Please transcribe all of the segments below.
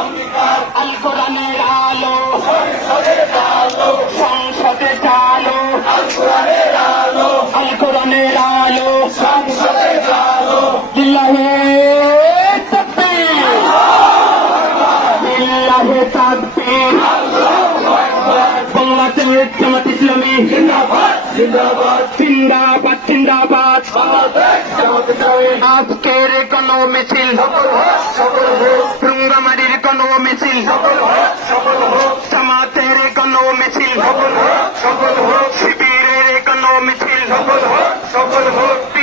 অঙ্গীকার আল কোরআনের আলো। সংসদে চালো। আল কোরআনের আলো। লিল্লাহে তাকবীর। লিল্লাহে তাকবীর বাংলাদেশ জামাত ইসলামী। জিন্দাবাদ জিন্দাবাদ। আজকের কোন মিছিল। রুঙ্গামারির কোন মিছিল। জামাতের কোন মিছিল। শিবিরের কোন মিছিল। বিজয়ের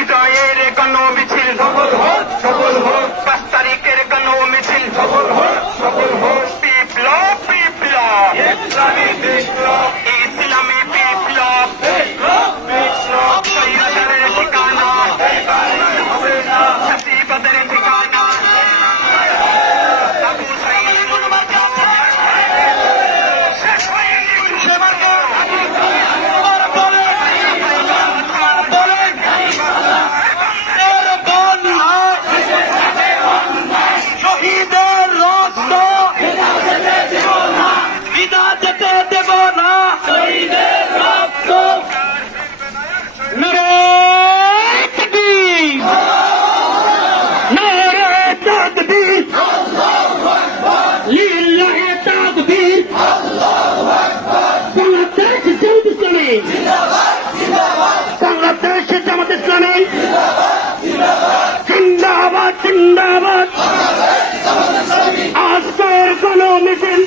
জিন্দাবাদ। আজকের কোন মিছিল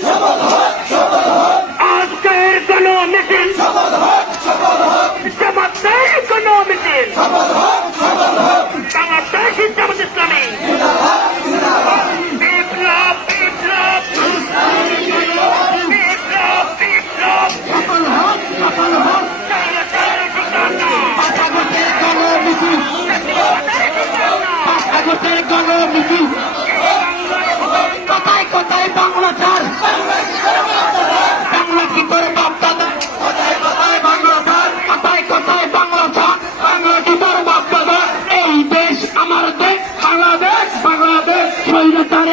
আজকের কোন মিছিল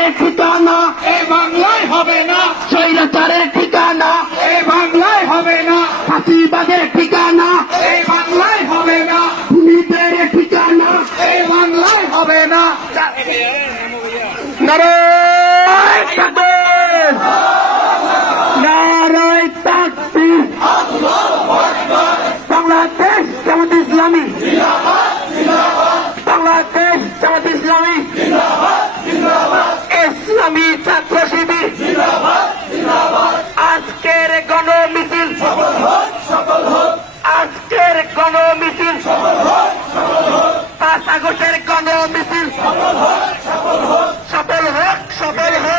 স্বৈরাচারের ঠিকানা। এ বাংলায় হবে না। স্বৈরাচারের ঠিকানা। এ বাংলায় হবে না। ফাঁসিবাদের ঠিকানা। এ বাংলায় হবে না। ভূমিদের ঠিকানা। এ বাংলায় হবে না। নারায় আগস্টের গণ মিছিল। সফল হোক সফল হোক।